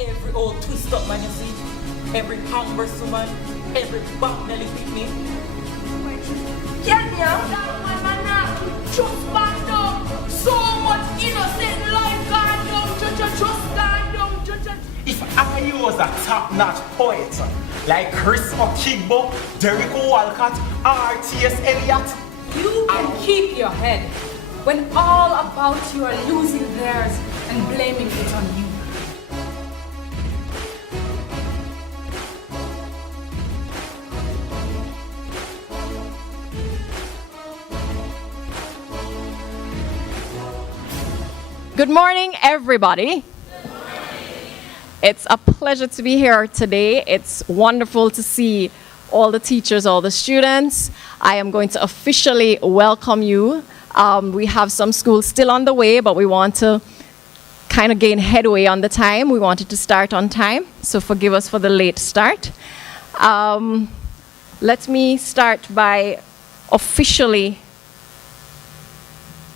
Every old twist up man you see, every humble woman, every back belly pick me. Kenya, that man just back down. So much innocent life gone down, just gone down. If I was a top-notch poet, like Chris Okigbo, Derek Walcott, R.T.S. Eliot, You can keep your head when all about you are losing theirs and blaming it on you. Good morning, everybody. It's a pleasure to be here today. It's wonderful to see all the teachers, all the students. I am going to officially welcome you. We have some schools still on the way, but we want to kind of gain headway on the time. We wanted to start on time, so forgive us for the late start. Let me start by officially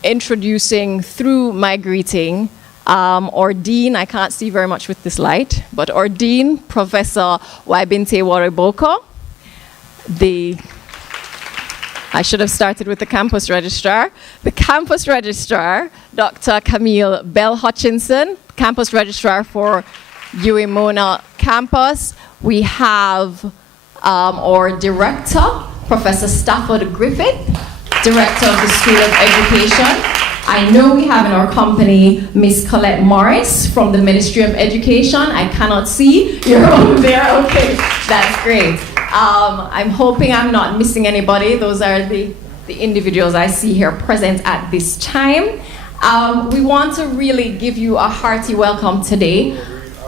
introducing through my greeting our Dean. I can't see very much with this light, but our Dean, Professor Waibinte Wariboko. I should have started with the campus registrar. The campus registrar, Dr. Camille Bell Hutchinson, campus registrar for Mona campus. We have our director, Professor Stafford Griffith, Director of the School of Education. I know we have in our company Miss Colette Morris from the Ministry of Education. I cannot see. You're over there. Okay, that's great. I'm hoping I'm not missing anybody. Those are the individuals I see here present at this time. We want to really give you a hearty welcome today.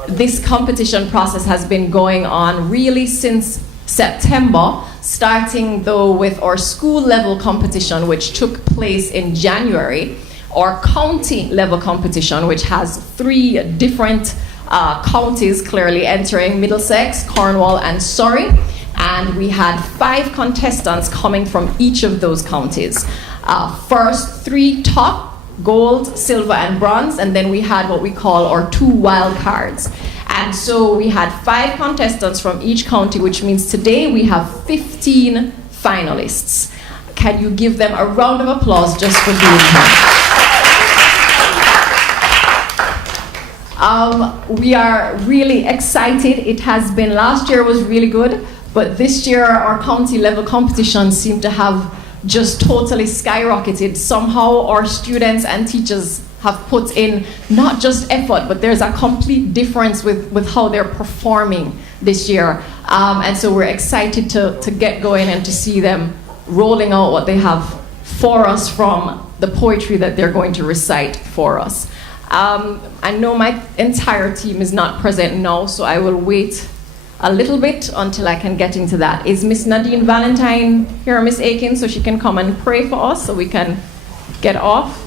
This competition process has been going on really since September, starting though with our school level competition, which took place in January, our county level competition, which has 3 different counties clearly entering: Middlesex, Cornwall, and Surrey. And we had 5 contestants coming from each of those counties. First 3 top, gold, silver, and bronze, and then we had what we call our 2 wild cards. And so we had 5 contestants from each county, which means today we have 15 finalists. Can you give them a round of applause just for being here? We are really excited. It has been, last year was really good, but this year our county level competitions seem to have just totally skyrocketed. Somehow our students and teachers have put in not just effort, but there's a complete difference with how they're performing this year. And so we're excited to get going and to see them rolling out what they have for us from the poetry that they're going to recite for us. I know my entire team is not present now, so I will wait a little bit until I can get into that. Is Miss Nadine Valentine here, Miss Aiken, so she can come and pray for us so we can get off?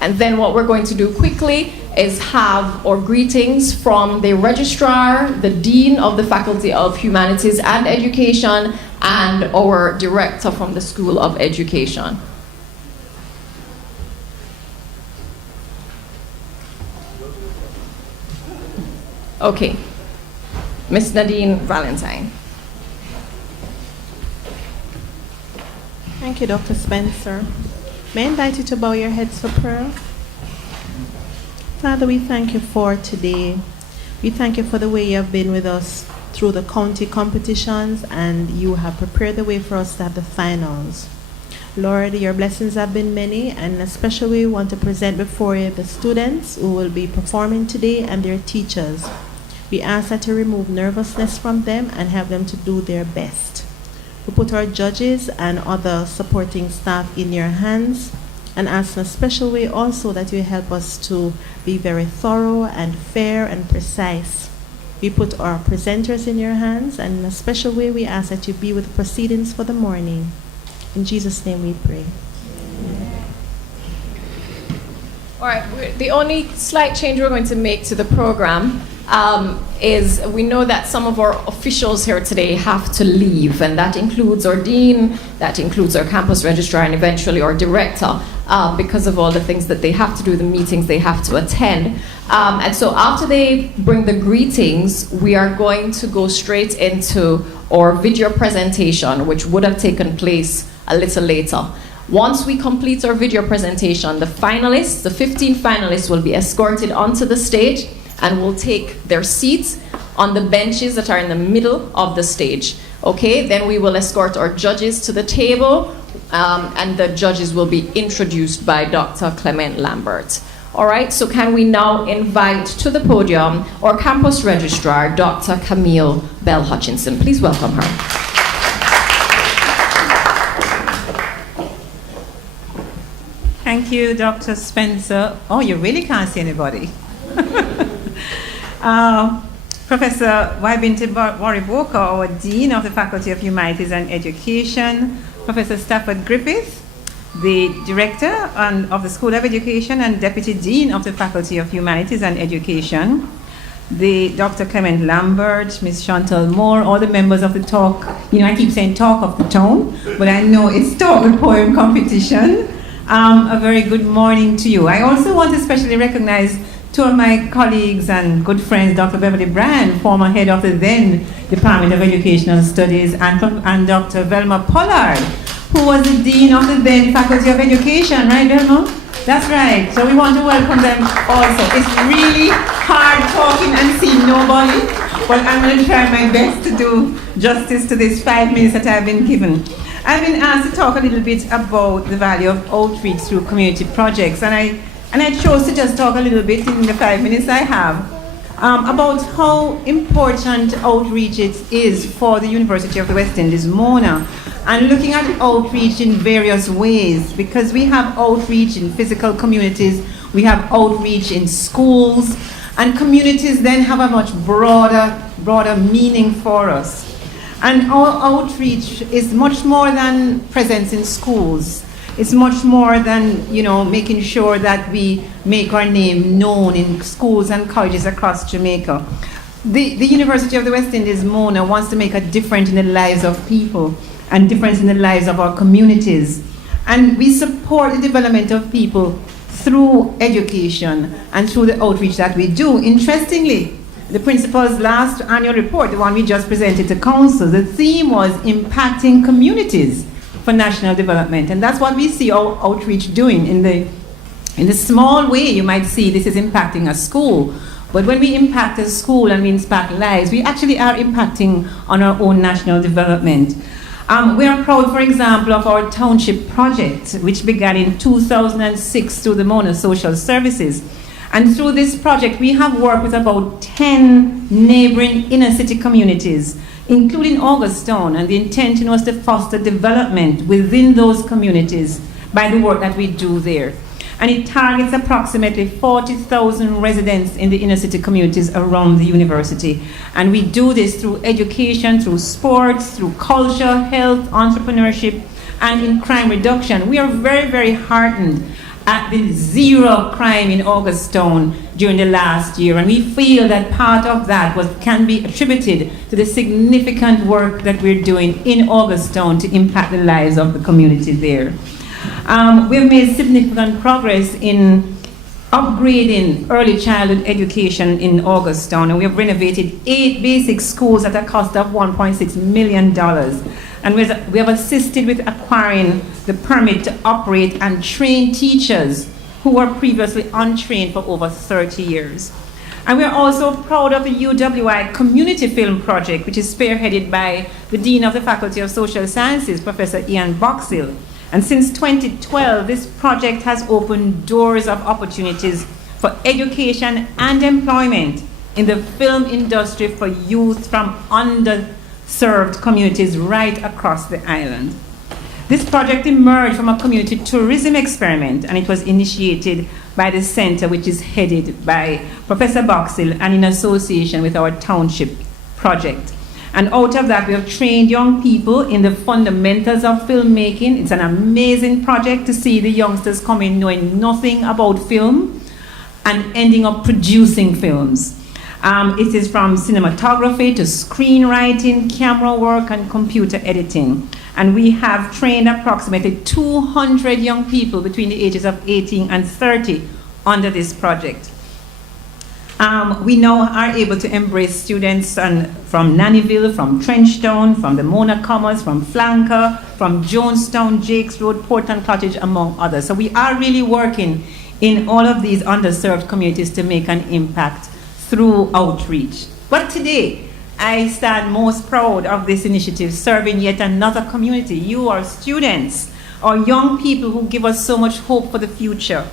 And then what we're going to do quickly is have our greetings from the registrar, the dean of the Faculty of Humanities and Education, and our director from the School of Education. Okay, Miss Nadine Valentine. Thank you, Dr. Spencer. May I invite you to bow your heads for prayer? Father, we thank you for today. We thank you for the way you have been with us through the county competitions, and you have prepared the way for us to have the finals. Lord, your blessings have been many, and especially we want to present before you the students who will be performing today and their teachers. We ask that you remove nervousness from them and have them to do their best. We put our judges and other supporting staff in your hands, and ask in a special way also that you help us to be very thorough and fair and precise. We put our presenters in your hands, and in a special way we ask that you be with the proceedings for the morning. In Jesus' name we pray. All right, the only slight change we're going to make to the program is we know that some of our officials here today have to leave, and that includes our dean, that includes our campus registrar, and eventually our director, because of all the things that they have to do, the meetings they have to attend. And so after they bring the greetings, we are going to go straight into our video presentation, which would have taken place a little later. Once we complete our video presentation, the finalists, the 15 finalists, will be escorted onto the stage and will take their seats on the benches that are in the middle of the stage. Okay, then we will escort our judges to the table, and the judges will be introduced by Dr. Clement Lambert. All right, so can we now invite to the podium our campus registrar, Dr. Camille Bell Hutchinson. Please welcome her. Thank you, Dr. Spencer. Oh, you really can't see anybody. Professor Wybinti Wariboka, our Dean of the Faculty of Humanities and Education, Professor Stafford Griffith, the Director of the School of Education and Deputy Dean of the Faculty of Humanities and Education, the Dr. Clement Lambert, Ms. Chantal Moore, all the members of the talk, I keep saying talk of the town, but I know it's talk and poem competition. A very good morning to you. I also want to especially recognize two of my colleagues and good friends, Dr. Beverly Bryan, former head of the then Department of Educational Studies, and Dr. Velma Pollard, who was the Dean of the then Faculty of Education, right, Velma? That's right. So we want to welcome them also. It's really hard talking and seeing nobody, but I'm going to try my best to do justice to this 5 minutes that I've been given. I've been asked to talk a little bit about the value of outreach through community projects, and I chose to just talk a little bit in the 5 minutes I have about how important outreach is for the University of the West Indies, Mona, and looking at outreach in various ways, because we have outreach in physical communities, we have outreach in schools, and communities then have a much broader meaning for us. And our outreach is much more than presence in schools. It's much more than, making sure that we make our name known in schools and colleges across Jamaica. The University of the West Indies, Mona, wants to make a difference in the lives of people and difference in the lives of our communities. And we support the development of people through education and through the outreach that we do. Interestingly, the principal's last annual report, the one we just presented to council, the theme was impacting communities for national development. And that's what we see our outreach doing. In the small way, you might see this is impacting a school. But when we impact a school and we impact lives, we actually are impacting on our own national development. We are proud, for example, of our township project, which began in 2006 through the Mona Social Services. And through this project, we have worked with about 10 neighboring inner city communities, including Augusttown, and the intention was to foster development within those communities by the work that we do there. And it targets approximately 40,000 residents in the inner city communities around the university. And we do this through education, through sports, through culture, health, entrepreneurship, and in crime reduction. We are very, very heartened at the zero crime in Augusttown during the last year, and we feel that part of that can be attributed to the significant work that we're doing in Augusttown to impact the lives of the community there. We've made significant progress in upgrading early childhood education in Augusttown, and we have renovated 8 basic schools at a cost of $1.6 million. And we have assisted with acquiring the permit to operate and train teachers who were previously untrained for over 30 years. And we are also proud of the UWI Community Film Project, which is spearheaded by the Dean of the Faculty of Social Sciences, Professor Ian Boxill. And since 2012, this project has opened doors of opportunities for education and employment in the film industry for youth from underserved communities right across the island. This project emerged from a community tourism experiment, and it was initiated by the center, which is headed by Professor Boxill and in association with our township project. And out of that, we have trained young people in the fundamentals of filmmaking. It's an amazing project to see the youngsters come in knowing nothing about film and ending up producing films. It is from cinematography to screenwriting, camera work, and computer editing. And we have trained approximately 200 young people between the ages of 18 and 30 under this project. We now are able to embrace students from Nannyville, from Trenchtown, from the Mona Commerce, from Flanker, from Jonestown, Jakes Road, Portland Cottage, among others. So we are really working in all of these underserved communities to make an impact through outreach. But today, I stand most proud of this initiative, serving yet another community. You are students, or young people who give us so much hope for the future.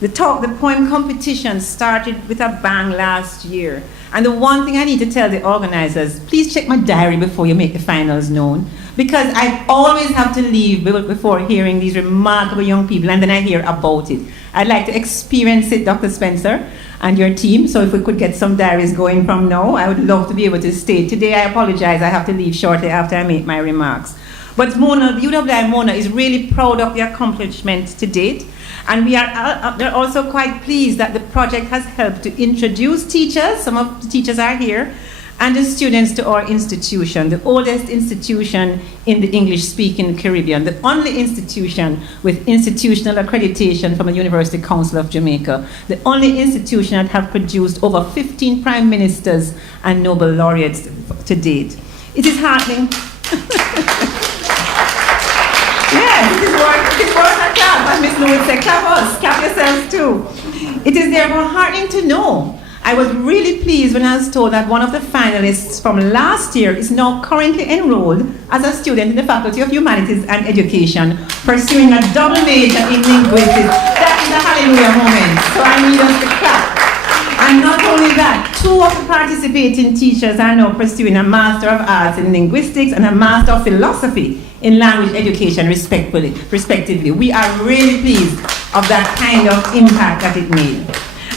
The poem competition started with a bang last year. And the one thing I need to tell the organizers, please check my diary before you make the finals known, because I always have to leave before hearing these remarkable young people, and then I hear about it. I'd like to experience it, Dr. Spencer and your team, so if we could get some diaries going from now, I would love to be able to stay. Today, I apologize, I have to leave shortly after I make my remarks. But Mona, the UWI Mona is really proud of the accomplishment to date. And they're also quite pleased that the project has helped to introduce teachers, some of the teachers are here, and the students to our institution, the oldest institution in the English-speaking Caribbean, the only institution with institutional accreditation from the University Council of Jamaica, the only institution that have produced over 15 prime ministers and Nobel laureates to date. It is heartening. Yes, it is worth a clap, as Ms. Lewis said, clap us, clap yourselves too. It is therefore heartening to know. I was really pleased when I was told that one of the finalists from last year is now currently enrolled as a student in the Faculty of Humanities and Education, pursuing a double major in linguistics. That is a hallelujah moment, so I need us to clap. And not only that, 2 of the participating teachers are now pursuing a Master of Arts in Linguistics and a Master of Philosophy in Language Education, respectively. We are really pleased of that kind of impact that it made.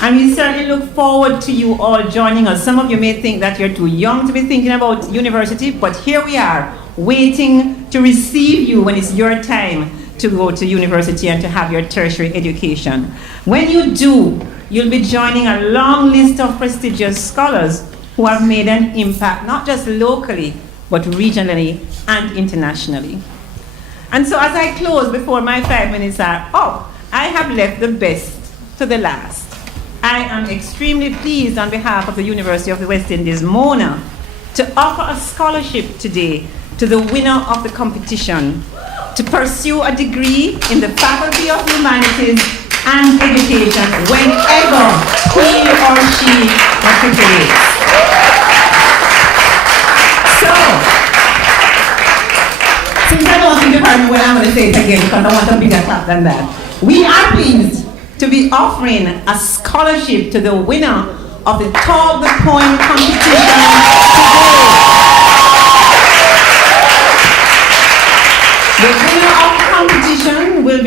And we certainly look forward to you all joining us. Some of you may think that you're too young to be thinking about university, but here we are, waiting to receive you when it's your time to go to university and to have your tertiary education. When you do, you'll be joining a long list of prestigious scholars who have made an impact, not just locally, but regionally and internationally. And so as I close, before my 5 minutes are up, I have left the best to the last. I am extremely pleased on behalf of the University of the West Indies, Mona, to offer a scholarship today to the winner of the competition to pursue a degree in the Faculty of Humanities and Education whenever he or she matriculates. So, since I don't think the pardon when I'm going to say it again because I want a bigger clap than that, we are pleased to be offering a scholarship to the winner of the Talk the Poem competition today. The winner of the competition will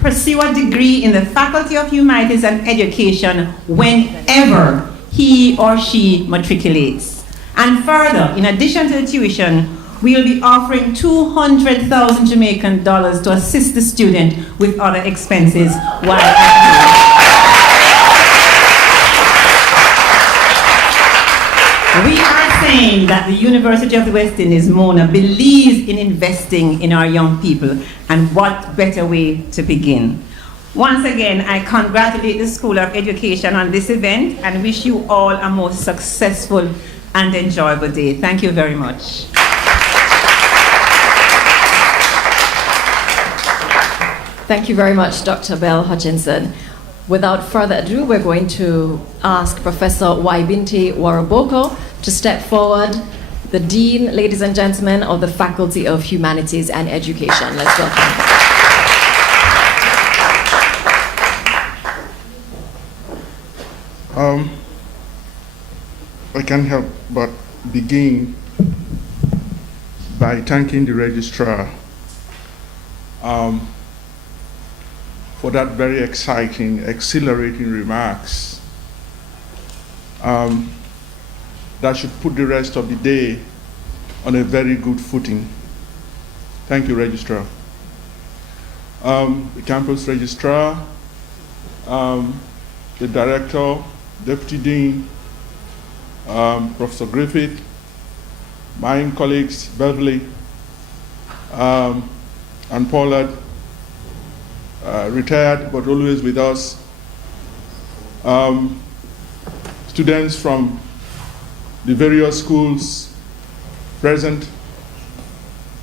pursue a degree in the Faculty of Humanities and Education whenever he or she matriculates. And further, in addition to the tuition, we will be offering 200,000 Jamaican dollars to assist the student with other expenses while at home. We are saying that the University of the West Indies, Mona, believes in investing in our young people, and what better way to begin. Once again, I congratulate the School of Education on this event and wish you all a most successful and enjoyable day. Thank you very much. Thank you very much, Dr. Bell Hutchinson. Without further ado, we're going to ask Professor Waibinti Waraboko to step forward, the Dean, ladies and gentlemen, of the Faculty of Humanities and Education. Let's welcome. I can't help but begin by thanking the registrar for that very exciting, exhilarating remarks that should put the rest of the day on a very good footing. Thank you, Registrar. The campus registrar, the director, deputy dean, Professor Griffith, my colleagues, Beverly, and Pollard, retired but always with us, students from the various schools present,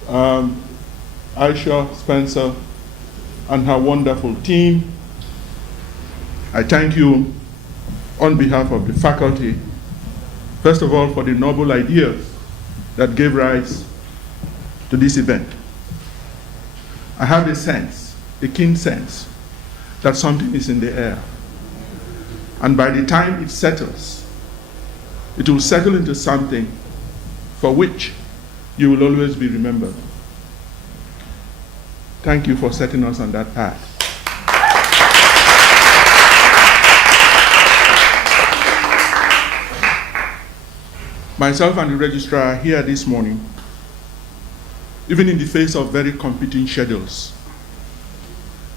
Aisha, Spencer, and her wonderful team. I thank you on behalf of the faculty, first of all, for the noble idea that gave rise to this event. I have a sense, a keen sense, that something is in the air. And by the time it settles, it will settle into something for which you will always be remembered. Thank you for setting us on that path. Myself and the registrar are here this morning, even in the face of very competing schedules.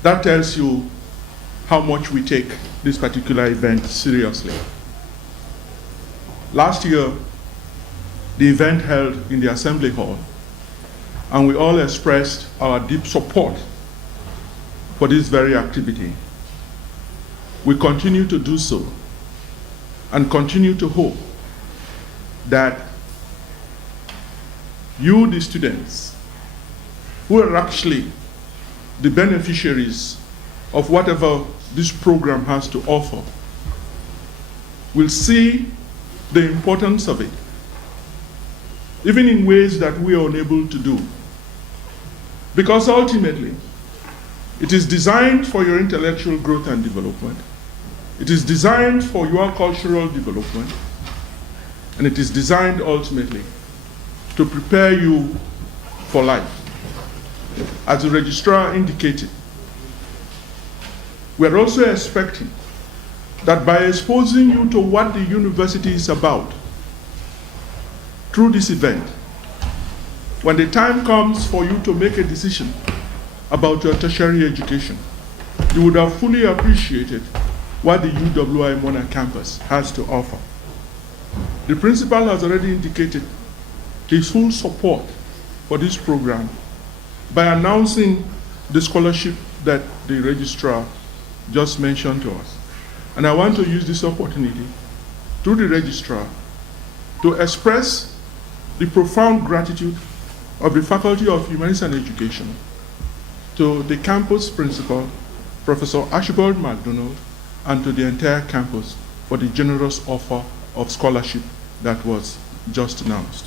That tells you how much we take this particular event seriously. Last year, the event held in the Assembly Hall, and we all expressed our deep support for this very activity. We continue to do so and continue to hope that you, the students, who are actually the beneficiaries of whatever this program has to offer, will see the importance of it, even in ways that we are unable to do. Because ultimately, it is designed for your intellectual growth and development. It is designed for your cultural development. And it is designed ultimately to prepare you for life. As the registrar indicated, we are also expecting that by exposing you to what the university is about through this event, when the time comes for you to make a decision about your tertiary education, you would have fully appreciated what the UWI Mona campus has to offer. The principal has already indicated his full support for this program by announcing the scholarship that the registrar just mentioned to us. And I want to use this opportunity through the registrar to express the profound gratitude of the Faculty of Humanities and Education to the campus principal, Professor Archibald MacDonald, and to the entire campus for the generous offer of scholarship that was just announced.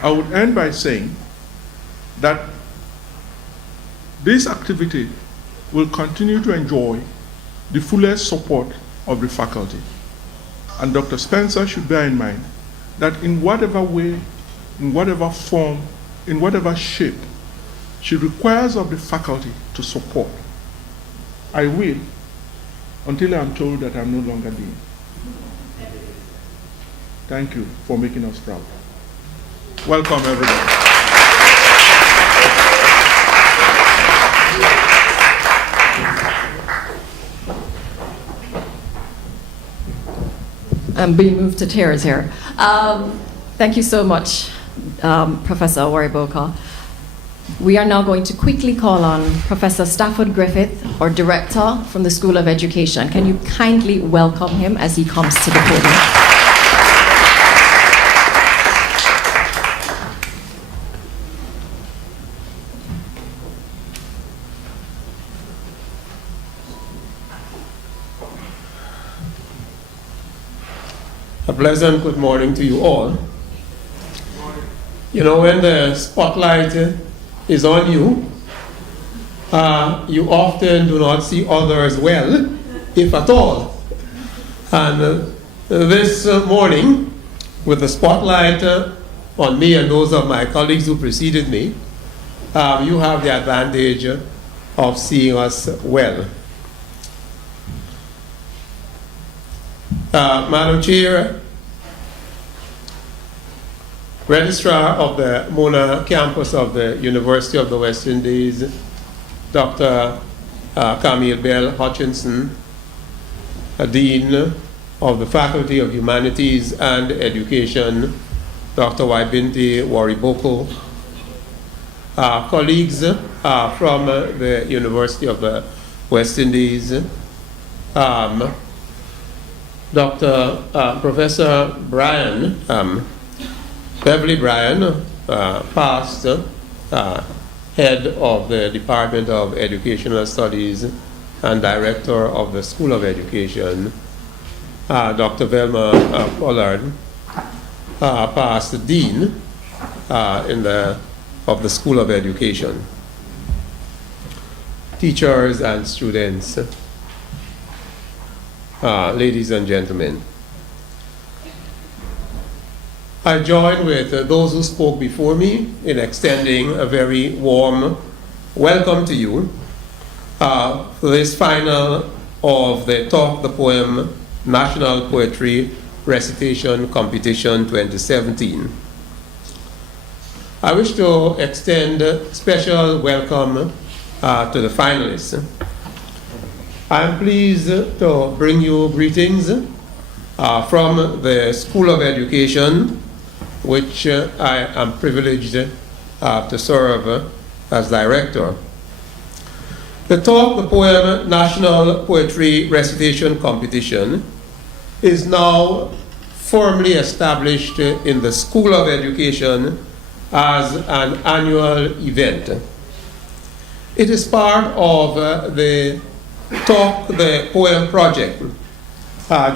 I would end by saying that this activity will continue to enjoy the fullest support of the faculty. And Dr. Spencer should bear in mind that in whatever way, in whatever form, in whatever shape she requires of the faculty to support, I will, until I'm told that I'm no longer dean. Thank you for making us proud. Welcome, everybody. I'm being moved to tears here. Thank you so much, Professor Wariboka. We are now going to quickly call on Professor Stafford Griffith, our director from the School of Education. Can you kindly welcome him as he comes to the podium? A pleasant good morning to you all. You know, when the spotlight is on you, you often do not see others well, if at all. And this morning, with the spotlight on me and those of my colleagues who preceded me, you have the advantage of seeing us well. Madam Chair, Registrar of the Mona campus of the University of the West Indies, Dr. Camille Bell Hutchinson, Dean of the Faculty of Humanities and Education, Dr. Waibinti Wariboko, colleagues from the University of the West Indies, Dr. Professor Bryan, Beverly Bryan, past head of the Department of Educational Studies and director of the School of Education, Dr. Velma Pollard, past dean of the School of Education, teachers and students, ladies and gentlemen. I join with those who spoke before me in extending a very warm welcome to you for this final of the Talk the Poem National Poetry Recitation Competition 2017. I wish to extend a special welcome to the finalists. I'm pleased to bring you greetings from the School of Education, which I am privileged to serve as director. The Talk the Poem National Poetry Recitation Competition is now firmly established in the School of Education as an annual event. It is part of the Talk the Poem project.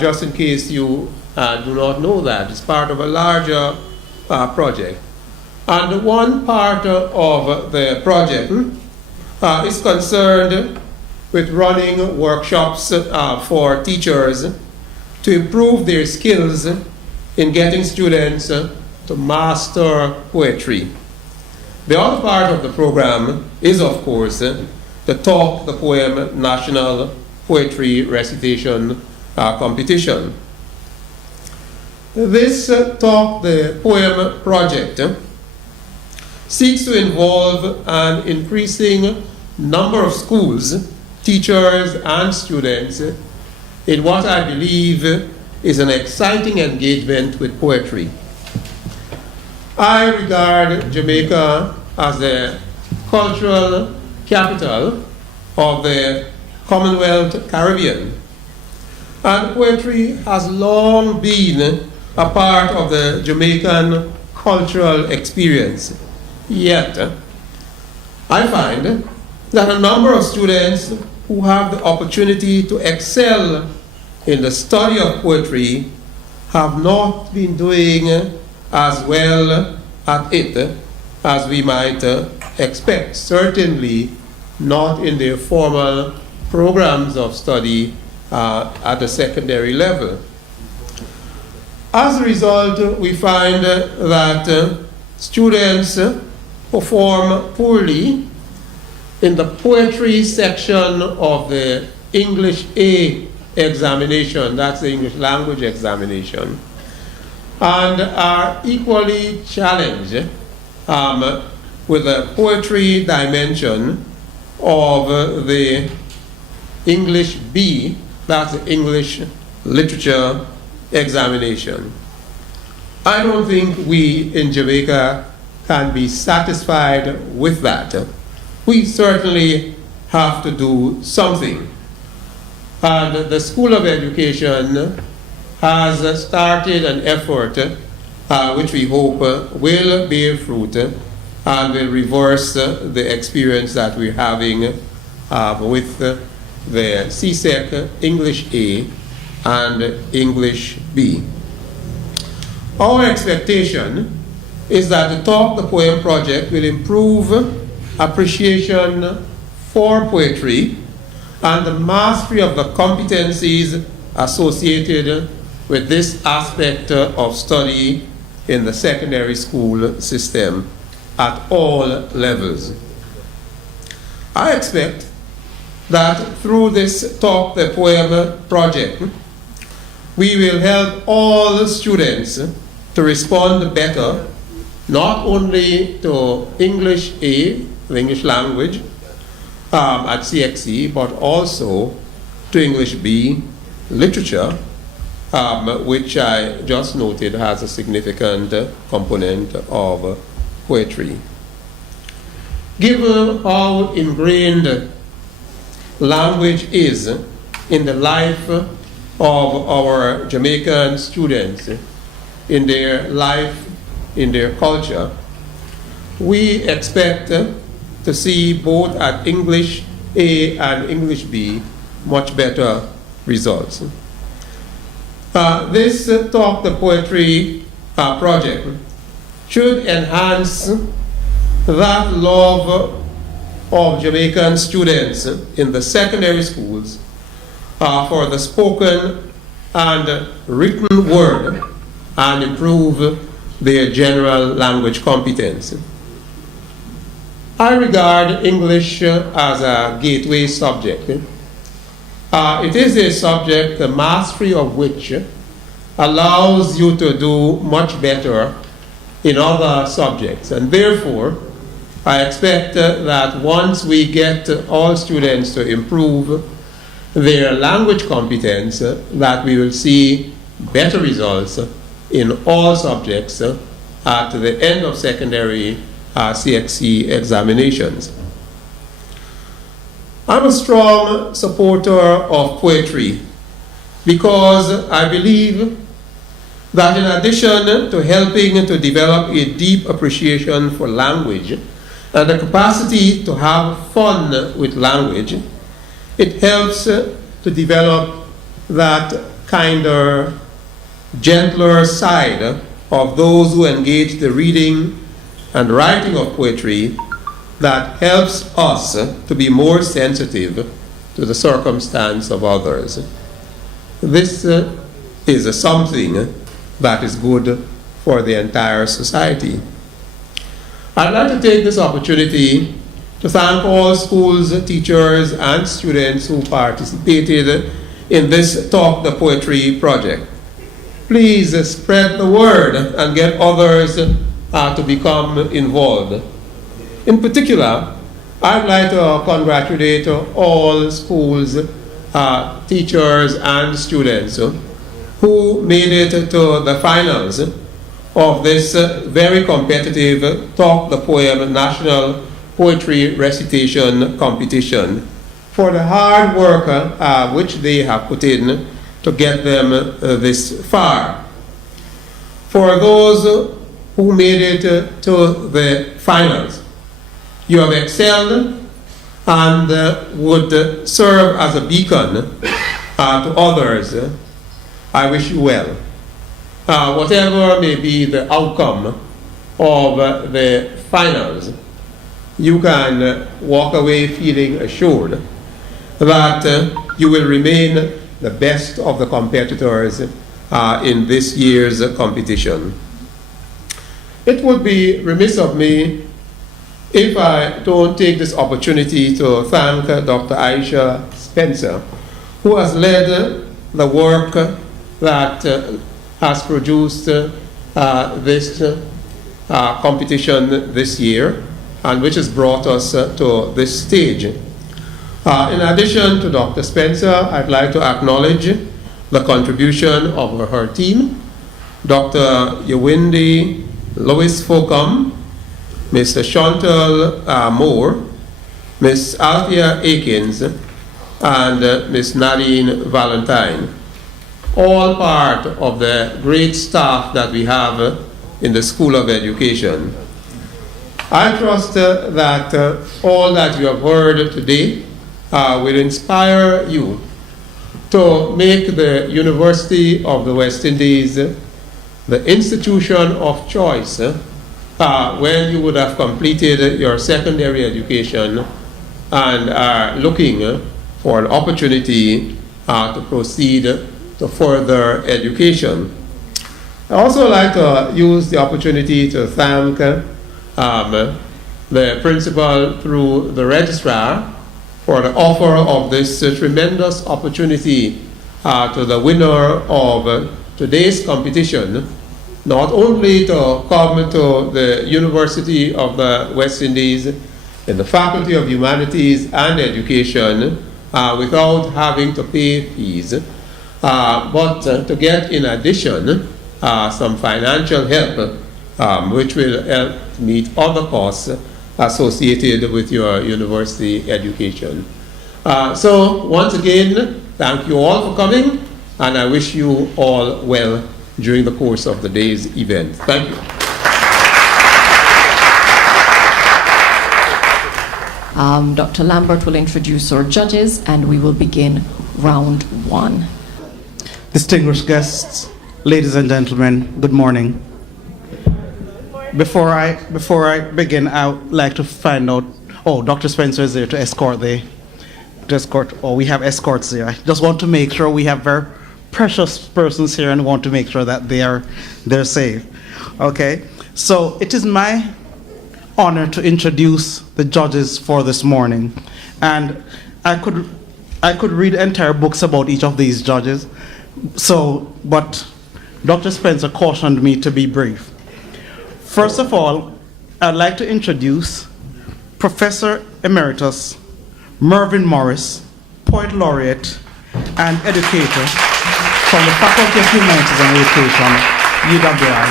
Just in case you do not know that, it's part of a larger project. And one part of the project is concerned with running workshops for teachers to improve their skills in getting students to master poetry. The other part of the program is, of course, the Talk the Poem National Poetry Recitation Competition. This Talk the Poem project seeks to involve an increasing number of schools, teachers, and students in what I believe is an exciting engagement with poetry. I regard Jamaica as the cultural capital of the Commonwealth Caribbean, and poetry has long been a part of the Jamaican cultural experience. Yet, I find that a number of students who have the opportunity to excel in the study of poetry have not been doing as well at it as we might expect, certainly not in their formal programs of study at the secondary level. As a result, we find that students perform poorly in the poetry section of the English A examination, that's the English language examination, and are equally challenged with the poetry dimension of the English B, that's the English literature examination. I don't think we in Jamaica can be satisfied with that. We certainly have to do something. And the School of Education has started an effort which we hope will bear fruit and will reverse the experience that we're having with the CSEC English A and English B. Our expectation is that the Talk the Poem project will improve appreciation for poetry and the mastery of the competencies associated with this aspect of study in the secondary school system at all levels. I expect that through this Talk the Poem project, we will help all the students to respond better, not only to English A, the English language, at CXE, but also to English B, literature, which I just noted has a significant component of poetry. Given how ingrained language is in the life of our Jamaican students, in their life, in their culture, we expect to see both at English A and English B much better results. This Talk the Poetry project should enhance that love of Jamaican students in the secondary schools for the spoken and written word and improve their general language competence. I regard English as a gateway subject. It is a subject, the mastery of which allows you to do much better in other subjects. And therefore, I expect that once we get all students to improve their language competence, that we will see better results in all subjects at the end of secondary CXE examinations. I'm a strong supporter of poetry because I believe that in addition to helping to develop a deep appreciation for language and the capacity to have fun with language, it helps to develop that kinder, gentler side of those who engage the reading and writing of poetry that helps us to be more sensitive to the circumstance of others. This is something that is good for the entire society. I'd like to take this opportunity to thank all schools, teachers, and students who participated in this Talk the Poetry project. Please spread the word and get others to become involved. In particular, I'd like to congratulate all schools, teachers, and students who made it to the finals of this very competitive Talk the Poem National Poetry Recitation Competition for the hard work which they have put in to get them this far. For those who made it to the finals, you have excelled and would serve as a beacon to others. I wish you well. Whatever may be the outcome of the finals, you can walk away feeling assured that you will remain the best of the competitors in this year's competition. It would be remiss of me if I don't take this opportunity to thank Dr. Aisha Spencer, who has led the work that has produced this competition this year, and which has brought us to this stage. In addition to Dr. Spencer, I'd like to acknowledge the contribution of her team, Dr. Yewindi Lois Focum, Mr. Chantal Moore, Ms. Althea Akins, and Ms. Nadine Valentine, all part of the great staff that we have in the School of Education. I trust that all that you have heard today will inspire you to make the University of the West Indies the institution of choice when you would have completed your secondary education and are looking for an opportunity to proceed to further education. I also like to use the opportunity to thank the principal through the registrar for the offer of this tremendous opportunity to the winner of today's competition, not only to come to the University of the West Indies in the Faculty of Humanities and Education without having to pay fees, but to get in addition some financial help which will help meet other costs associated with your university education. So once again, thank you all for coming, and I wish you all well during the course of the day's event. Thank you. Dr. Lambert will introduce our judges, and we will begin round one. Distinguished guests, ladies and gentlemen, good morning. Before I begin, I would like to find out. Oh, Dr. Spencer is there to escort we have escorts here. I just want to make sure we have very precious persons here and want to make sure that they're safe. Okay, so it is my honor to introduce the judges for this morning, and I could read entire books about each of these judges. But Dr. Spencer cautioned me to be brief. First of all, I'd like to introduce Professor Emeritus Mervyn Morris, Poet Laureate and Educator from the Faculty of Humanities and Education, UWI.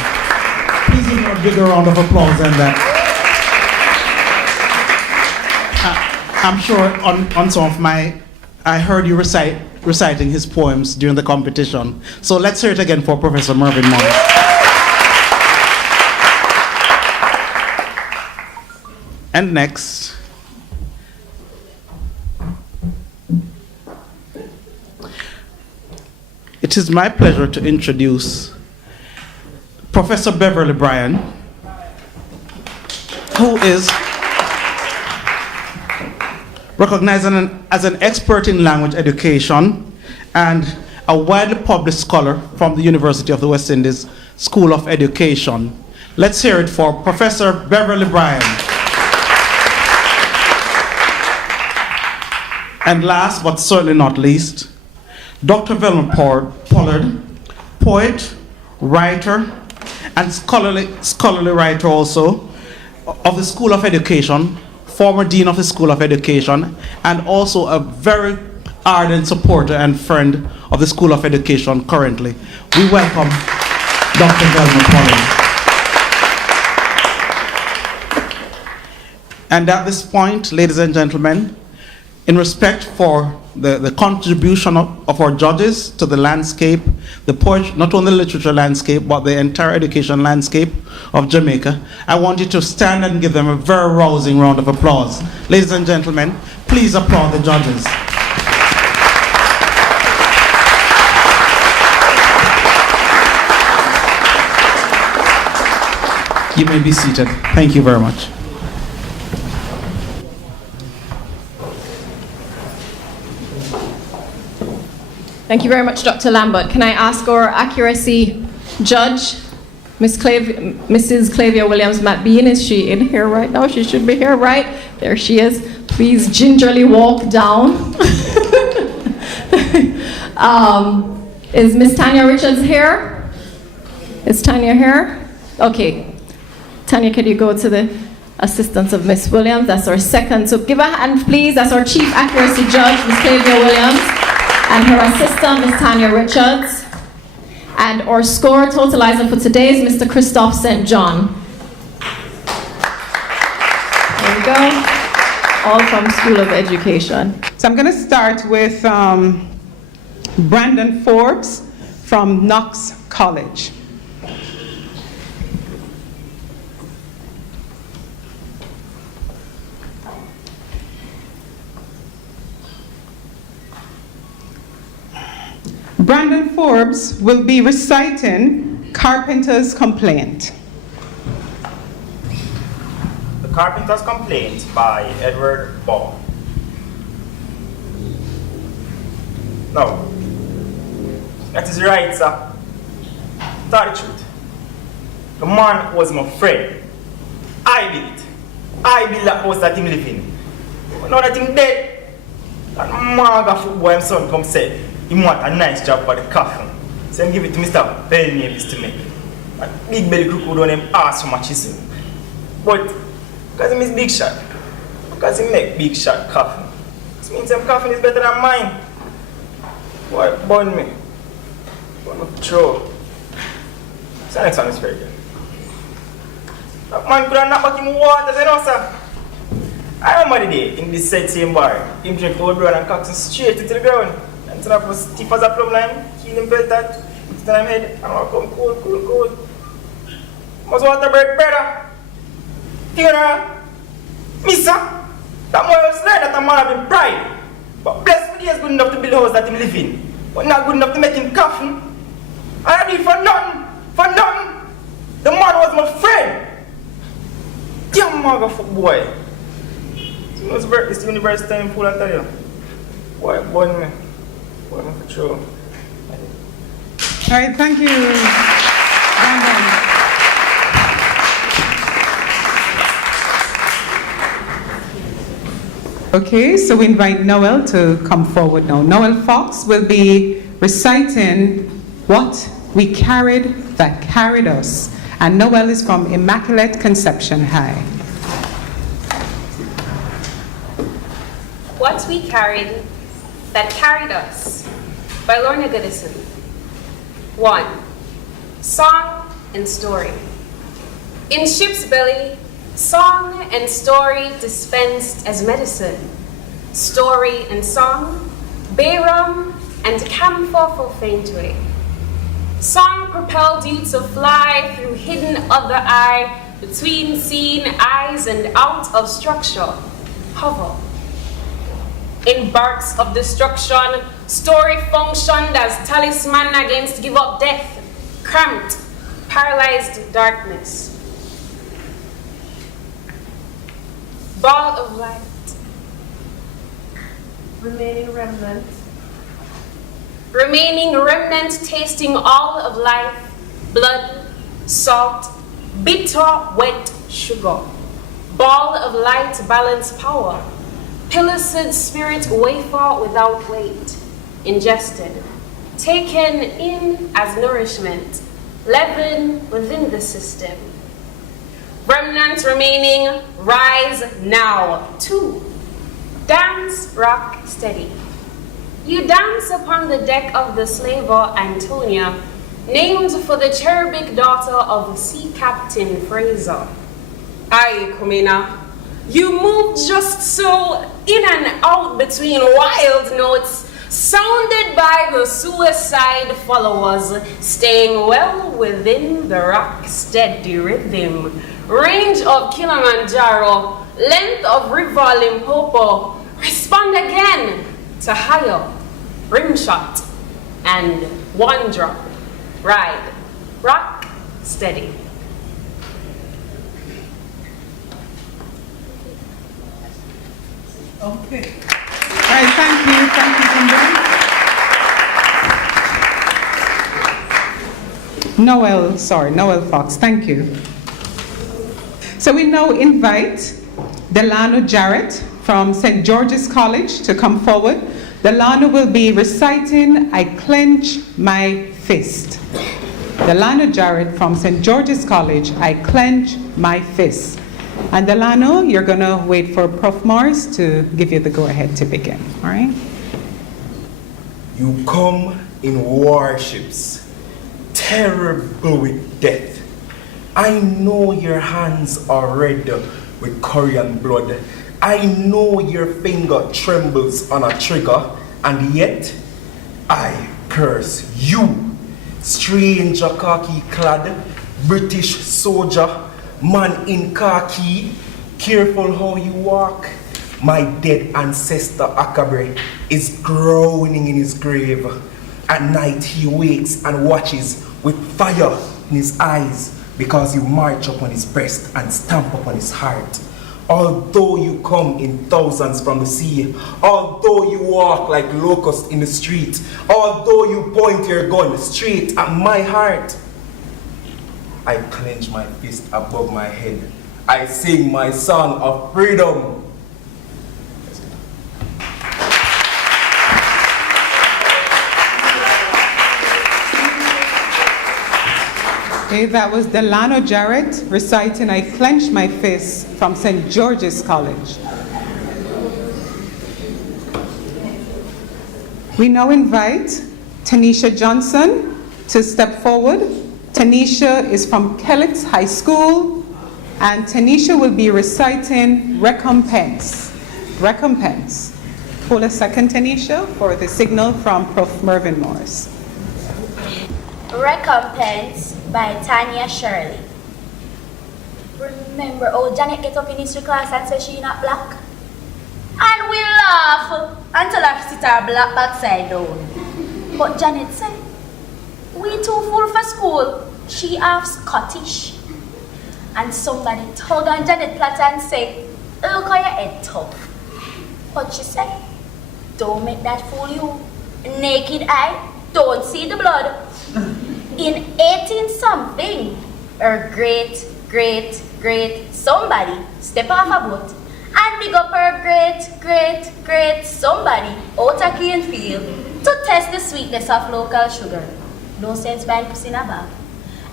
Please give him a bigger round of applause than that. I'm sure on some of I heard you reciting his poems during the competition. So let's hear it again for Professor Mervyn Morris. And next, it is my pleasure to introduce Professor Beverly Bryan, who is recognized as an expert in language education and a widely published scholar from the University of the West Indies School of Education. Let's hear it for Professor Beverly Bryan. And last but certainly not least, Dr. Velma Pollard, poet, writer, and scholarly writer also of the School of Education, former Dean of the School of Education, and also a very ardent supporter and friend of the School of Education currently. We welcome Dr. Velma Pollard. And at this point, ladies and gentlemen, in respect for the contribution of our judges to the landscape, not only the literature landscape, but the entire education landscape of Jamaica, I want you to stand and give them a very rousing round of applause. Ladies and gentlemen, please applaud the judges. You may be seated. Thank you very much. Thank you very much, Dr. Lambert. Can I ask our accuracy judge, Mrs. Clavia Williams-McBean, is she in here right now? She should be here, right? There she is. Please gingerly walk down. Is Miss Tanya Richards here? Is Tanya here? Okay. Tanya, can you go to the assistance of Miss Williams? That's our second. So give a hand, please. That's our chief accuracy judge, Miss Clavia Williams. And her assistant, Ms. Tanya Richards. And our score totalizer for today is Mr. Christophe St. John. There we go. All from School of Education. So I'm going to start with Brandon Forbes from Knox College. Brandon Forbes will be reciting Carpenter's Complaint. The Carpenter's Complaint by Edward Ball. Now, that is right, sir. Tell the truth. The man was my friend. I did it. I built that house that him live in. But now that him dead, that maga football him son come say, he want a nice job for the coffin. So I give it to Mr. Bell Mavis to make. That big belly crook would on him ask for my chisel. But because him is big shot, Because he make big shot coffin. This means him coffin is better than mine. Boy, burn me. Burn me throw. So next one is fair again. That man could have knocked back him water, you know, sir. I remember the day in this same bar, him drink old brown and cox him straight into the ground. And turn up was stiff as a plumb line, kill him belt that, put it on him head, and I'll come cold. Must water bread, brother. You know, mister, that man was like that a man having pride. But bless me, he is good enough to build a house that he live in. But not good enough to make him coffin. I did it for nothing. The man was my friend. Damn motherfucker, boy. It's the universe time full, I tell you. Boy, burn me. Burn me for sure. All right, thank you. Okay, so we invite Noel to come forward now. Noel Fox will be reciting What We Carried That Carried Us. And Noel is from Immaculate Conception High. What We Carried That Carried Us by Lorna Goodison. 1. Song and Story. In ship's belly, song and story dispensed as medicine. Story and song, bayrum and camphor for faint way. Song propelled you to fly through hidden other eye, between seen eyes and out of structure. Hover. In barks of destruction, story functioned as talisman against give up death, cramped, paralyzed darkness. Ball of light, remaining remnant tasting all of life, blood, salt, bitter, wet sugar. Ball of light, balance power, pellucid spirit, wafer without weight, ingested, taken in as nourishment, leaven within the system. Remnant remaining, rise now. 2. Dance, rock, steady. You dance upon the deck of the slaver Antonia, named for the cherubic daughter of Sea Captain Fraser. Aye, Kumina, you move just so in and out between wild notes, sounded by the suicide followers, staying well within the rock steady rhythm. Range of Kilimanjaro, length of River Limpopo, respond again to higher, rim shot, and one drop. Ride, rock, steady. Okay. All right, thank you, Kimberly. Noel Fox, thank you. So we now invite Delano Jarrett from St. George's College to come forward. Delano will be reciting I Clench My Fist. Delano Jarrett from St. George's College, I Clench My Fist. And Delano, you're going to wait for Prof. Morris to give you the go-ahead to begin, all right? You come in warships, terrible with death. I know your hands are red with Korean blood. I know your finger trembles on a trigger, and yet I curse you, stranger khaki-clad, British soldier, man in khaki, careful how you walk. My dead ancestor Akabre is groaning in his grave. At night he wakes and watches with fire in his eyes, because you march upon his breast and stamp upon his heart. Although you come in thousands from the sea, although you walk like locusts in the street, although you point your gun straight at my heart, I clench my fist above my head. I sing my song of freedom. Okay, that was Delano Jarrett reciting I Clench My Fist from St. George's College. We now invite Tanisha Johnson to step forward. Tanisha is from Kellett High School, and Tanisha will be reciting Recompense. Recompense. Hold a second, Tanisha, for the signal from Prof. Mervyn Morris. Recompense by Tanya Shirley. Remember, Janet get up in history class and say she not black? And we laugh until I sit her black backside down. But Janet said, we too full for school. She half Scottish. And somebody tug on Janet Platter and say, look how your head tough. But she said, don't make that fool you. Naked eye, don't see the blood. In 18-something, her great somebody step off a boat and dig up her great somebody out of Canefield to test the sweetness of local sugar. No sense buying pussy in a bag.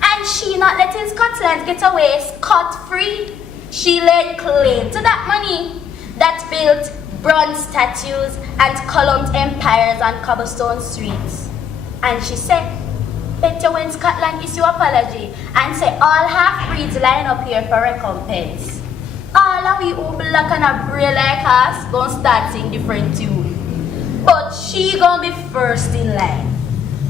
And she not letting Scotland get away scot-free. She laid claim to that money that built bronze statues and columned empires on cobblestone streets. And she said, better when Scotland issue apology and say all half-breeds line up here for recompense. All of we who black and a bray like us gonna start sing different tune. But she gonna be first in line.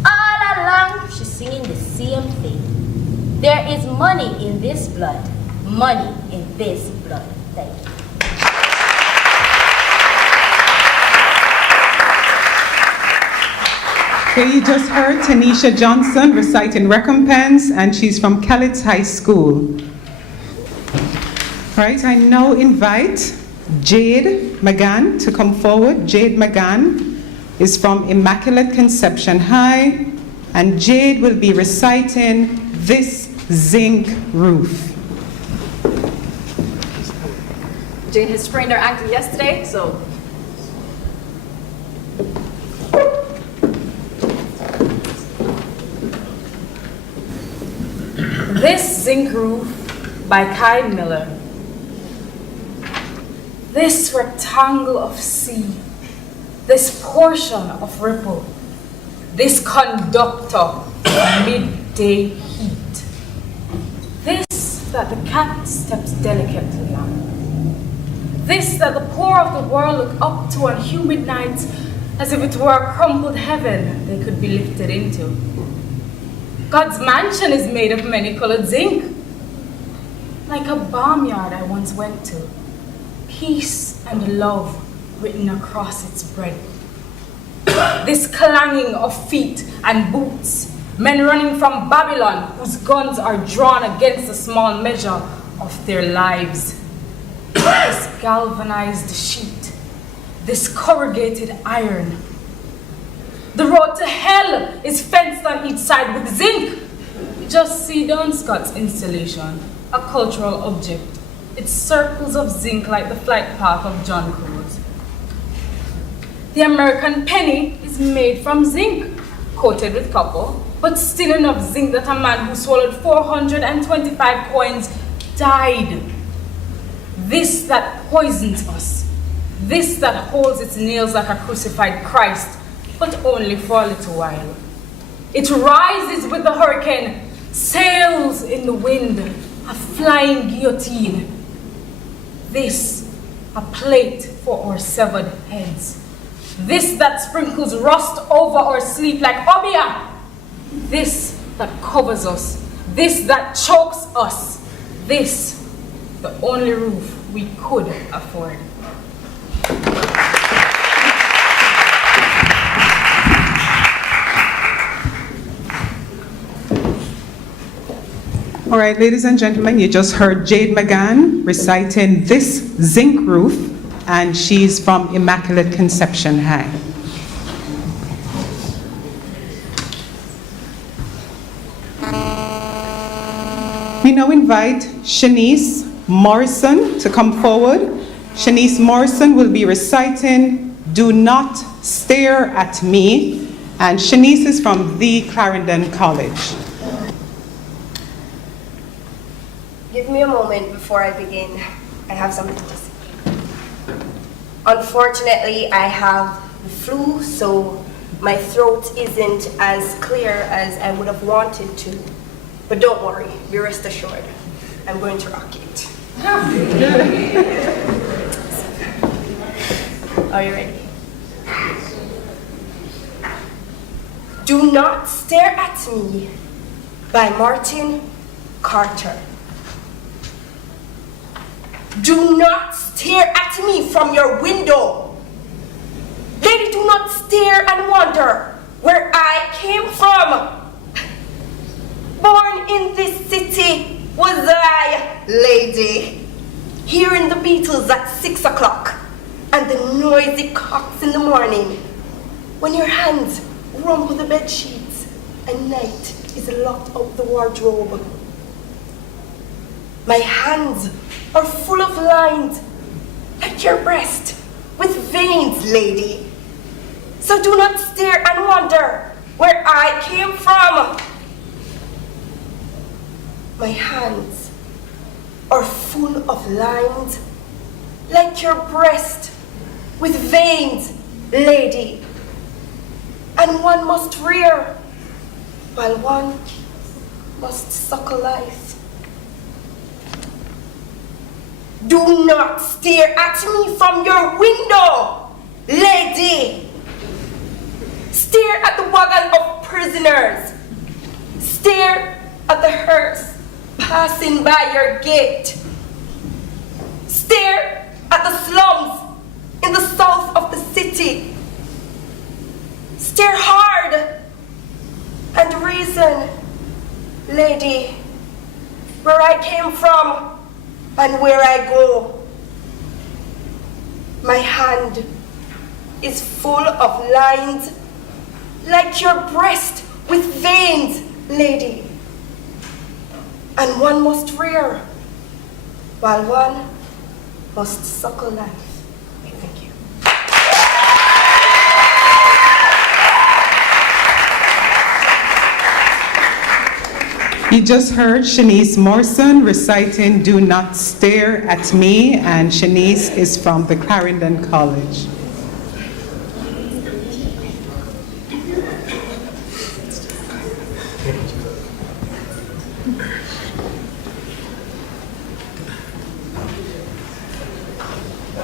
All along, she's singing the same thing. There is money in this blood. Money in this blood. Thank you. Okay, you just heard Tanisha Johnson reciting Recompense, and she's from Kellett High School. All right, I now invite Jade McGann to come forward. Jade McGann is from Immaculate Conception High, and Jade will be reciting This Zinc Roof. Jade has sprained her ankle yesterday, so This Zinc Roof by Kai Miller. This rectangle of sea, this portion of ripple, this conductor of midday heat, this that the cat steps delicately on, this that the poor of the world look up to on humid nights as if it were a crumpled heaven they could be lifted into. God's mansion is made of many-colored zinc. Like a barnyard I once went to, peace and love written across its breadth. This clanging of feet and boots, men running from Babylon whose guns are drawn against the small measure of their lives. This galvanized sheet, this corrugated iron. The road to hell is fenced on each side with zinc. Just see Dunscott's installation, a cultural object. Its circles of zinc like the flight path of John Cruise. The American penny is made from zinc, coated with copper, but still enough zinc that a man who swallowed 425 coins died. This that poisons us, this that holds its nails like a crucified Christ, but only for a little while. It rises with the hurricane, sails in the wind, a flying guillotine. This, a plate for our severed heads. This that sprinkles rust over our sleep like obeah. This that covers us. This that chokes us. This, the only roof we could afford. All right, ladies and gentlemen, you just heard Jade McGann reciting This Zinc Roof, and she's from Immaculate Conception High. We now invite Shanice Morrison to come forward. Shanice Morrison will be reciting Do Not Stare at Me, and Shanice is from the Clarendon College. Give me a moment before I begin. I have something to say. Unfortunately, I have the flu, so My throat isn't as clear as I would have wanted to. But don't worry, be rest assured. I'm going to rock it. Are you ready? Do Not Stare at Me by Martin Carter. Do not stare at me from your window. Lady, do not stare and wonder where I came from. Born in this city was I, lady, hearing the Beatles at 6 o'clock and the noisy cocks in the morning, when your hands rumple the bed sheets and night is locked out the wardrobe. My hands are full of lines like your breast with veins, lady. So do not stare and wonder where I came from. My hands are full of lines like your breast with veins, lady. And one must rear while one must suckle life. Do not stare at me from your window, lady. Stare at the wagon of prisoners. Stare at the hearse passing by your gate. Stare at the slums in the south of the city. Stare hard and reason, lady, where I came from and where I go. My hand is full of lines like your breast with veins, lady. And one must rear while one must suckle life. Thank you. You just heard Shanice Morrison reciting Do Not Stare at Me, and Shanice is from the Clarendon College.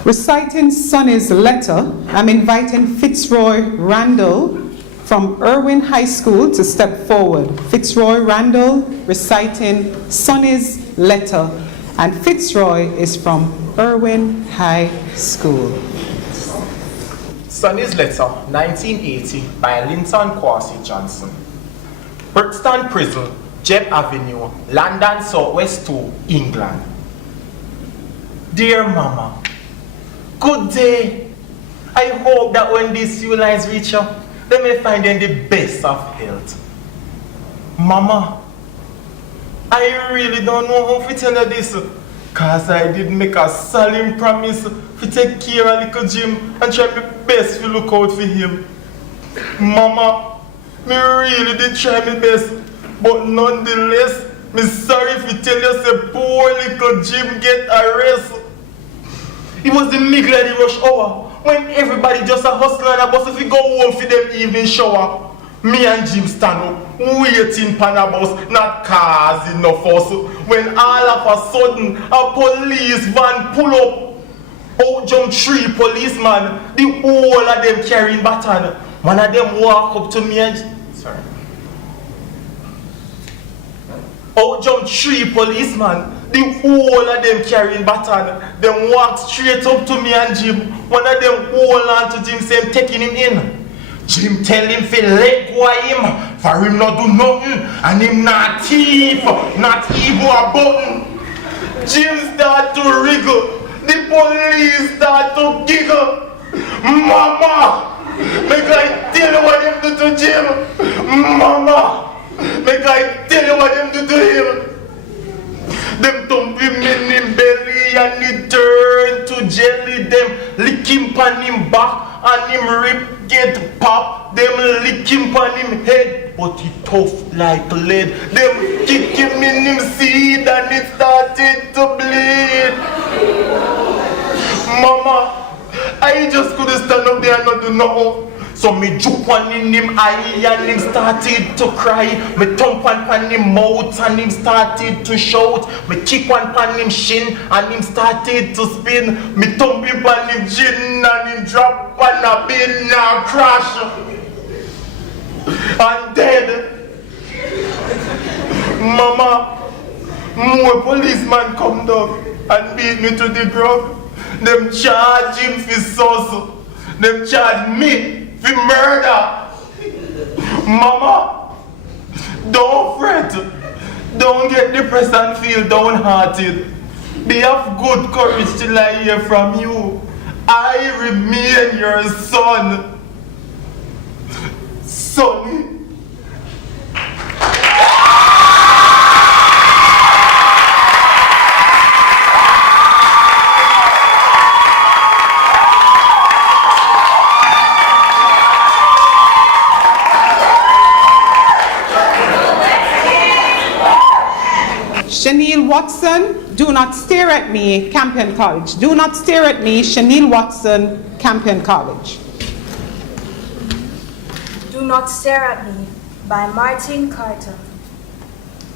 Reciting Sonny's letter, I'm inviting Fitzroy Randall from Irwin High School to step forward. Fitzroy Randall reciting Sonny's letter, and Fitzroy is from Irwin High School. Sonny's letter, 1980, by Linton Kwasi Johnson. Brixton Prison, Jebb Avenue, London Southwest 2, England. Dear Mama, good day. I hope that when these few lines reach you, they may find in the best of health. Mama, I really don't know how to tell you this, cause I did make a solemn promise to take care of little Jim and try my best to look out for him. Mama, me really did try my best, but nonetheless, me sorry to tell you say poor little Jim get arrested. It was the middle of the rush hour when everybody just a hustle and a bus if we go home for them evening shower. Me and Jim stand up, waiting for the bus, not causing no fuss. When all of a sudden a police van pull up, out jump 3 policemen, the whole of them carrying baton. One of them walk up to me and out jump 3 policemen. The whole of them carrying baton. Them walk straight up to me and Jim. One of them hold on to Jim, say taking him in. Jim tell him to let go of him, for him not do nothing, and him not thief, not even a button. Jim start to wriggle. The police start to giggle. Mama, make I tell you what them do to Jim. Mama, make I tell you what them do to him. Them thump him in him belly and he turn to jelly. Them lick him pan him back and him rib get pop. Them lick him pan him head, but he tough like lead. Them kick him in him seed and it started to bleed. Mama, I just couldn't stand up there and not do nothing. So me juke one in him eye and him started to cry. Me thump one pan him mouth and him started to shout. Me kick one pan him shin and him started to spin. Me thump him pan him chin and him drop on a bin and crash. And dead. Mama, more policeman come down and beat me to the ground. Them charge him for source. Them charge me for murder. Mama, don't fret. Don't get depressed and feel downhearted. Be of good courage till I hear from you. I remain your son. Sonny. Chanel Watson, do not stare at me, Campion College. Do not stare at me, Chanel Watson, Campion College. Do Not Stare at Me by Martin Carter.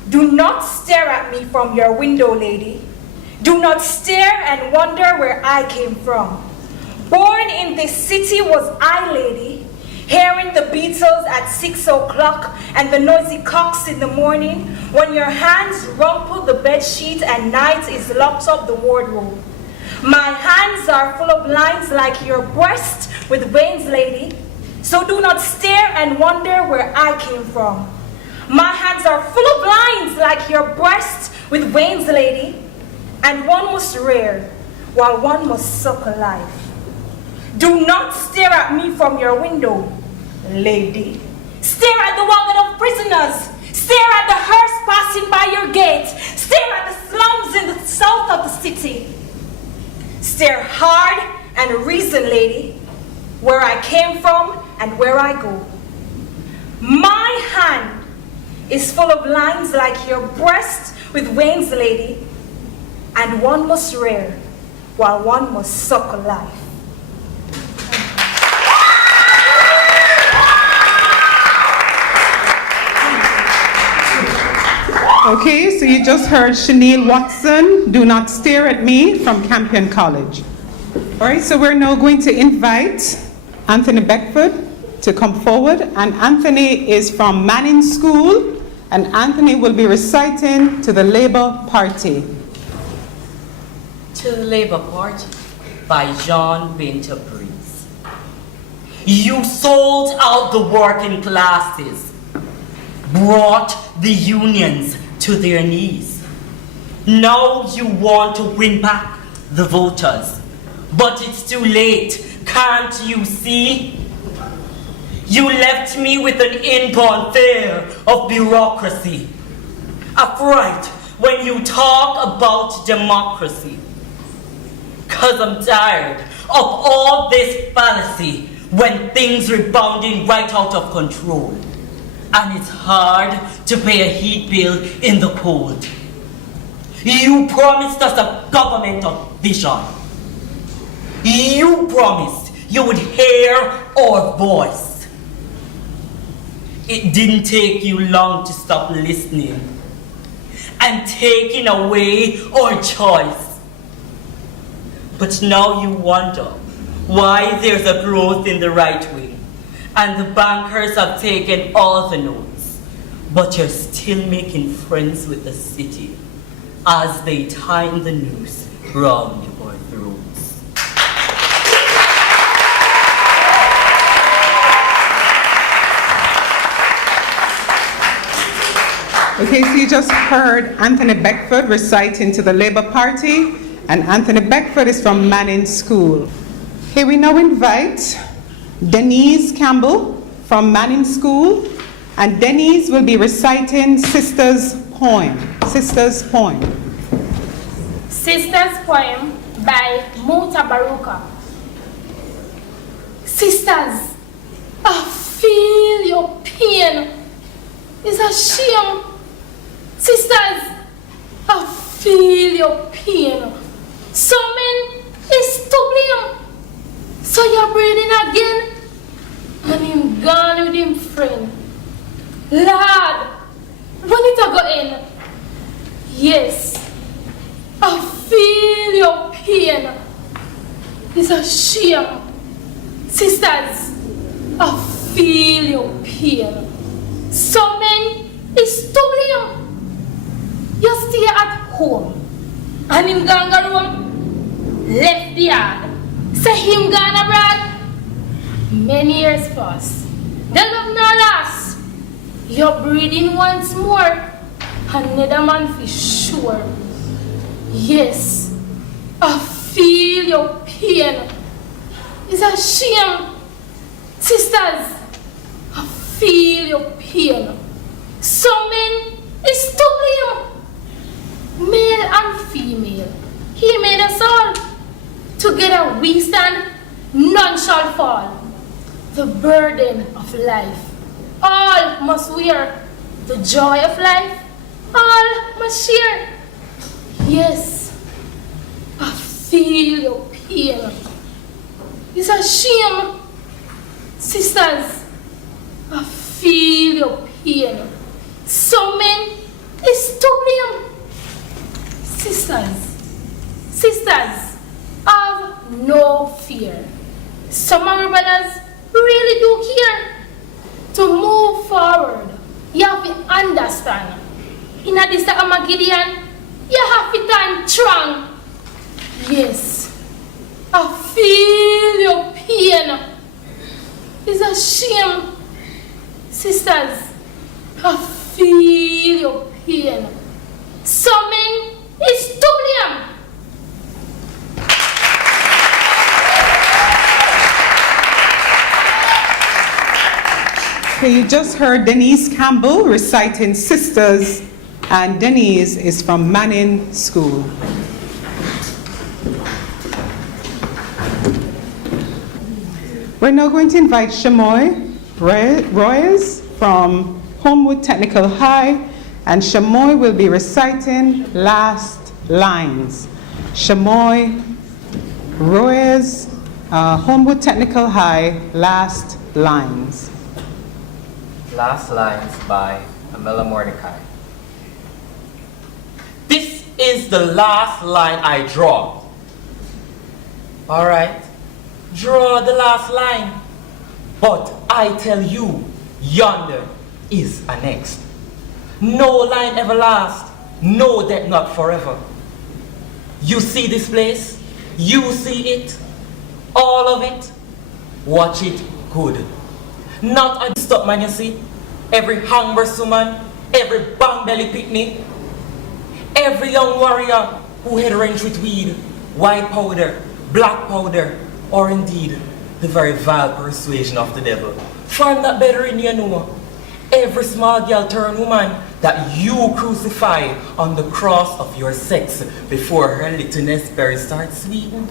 Do not stare at me from your window, lady. Do not stare and wonder where I came from. Born in this city was I, lady, hearing the Beatles at 6 o'clock and the noisy cocks in the morning, when your hands rumple the bedsheet and night is locked up the wardrobe. My hands are full of lines like your breast with veins, lady. So do not stare and wonder where I came from. My hands are full of lines like your breast with veins, lady. And one must rear while one must suck alive. Do not stare at me from your window, lady. Stare at the wagon of prisoners. Stare at the hearse passing by your gate. Stare at the slums in the south of the city. Stare hard and reason, lady, where I came from and where I go. My hand is full of lines like your breast with veins, lady, and one must rear while one must suck alive. Okay, so you just heard Chanel Watson, Do Not Stare at Me from Campion College. All right, so we're now going to invite Anthony Beckford to come forward. And Anthony is from Manning School, and Anthony will be reciting To the Labour Party. To the Labour Party by John Winter Breeze. You sold out the working classes, brought the unions to their knees. Now you want to win back the voters, but it's too late, can't you see? You left me with an inborn fear of bureaucracy, a fright when you talk about democracy. 'Cause I'm tired of all this fallacy when things rebounding right out of control. And it's hard to pay a heat bill in the cold. You promised us a government of vision. You promised you would hear our voice. It didn't take you long to stop listening and taking away our choice. But now you wonder why there's a growth in the right wing and the bankers have taken all the notes, but you're still making friends with the city as they tie the noose round our throats. Okay, so you just heard Anthony Beckford reciting To the Labour Party, and Anthony Beckford is from Manning School. Okay, we now invite Denise Campbell from Manning School, and Denise will be reciting Sister's Poem. Sister's Poem. Sister's Poem by Muta Baruka. Sisters, I feel your pain. It's a shame. Sisters, I feel your pain. Some men is to blame. So you're breathing again. and him gone with him friend. Lord, when it a go in? Yes, I feel your pain. It's a shame. Sisters, I feel your pain. Some men is to blame. You stay at home and him gone go room, left the yard, say him gone abroad. Many years pass, the love no last. You're breathing once more, another man for sure. Yes, I feel your pain. It's a shame. Sisters, I feel your pain. Some men is to blame. Male and female, he made us all. Together we stand, none shall fall. The burden of life, all must wear. The joy of life, all must share. Yes, I feel your pain. It's a shame. Sisters, I feel your pain. Some men is to blame. Sisters, have no fear. Some of our brothers really do care. To move forward, you have to understand. In this Armageddon, you have to stand strong. Yes, I feel your pain. It's a shame. Sisters, I feel your pain. Some men is to blame. Okay, you just heard Denise Campbell reciting Sisters, and Denise is from Manning School. We're now going to invite Shamoy Royes from Homewood Technical High, and Shamoy will be reciting Last Lines. Shamoy Royes, Homewood Technical High, Last Lines. Last Lines by Amela Mordecai. This is the last line I draw. All right, draw the last line. But I tell you, yonder is a next. No line ever lasts, no that not forever. You see this place? You see it? All of it? Watch it good. Not a stop man, you see? Every hungry woman, every bang belly picnic, every young warrior who had wrenched with weed, white powder, black powder, or indeed the very vile persuasion of the devil. Find that better in you know. Every small girl turned woman that you crucify on the cross of your sex before her littleness berry starts sweeting.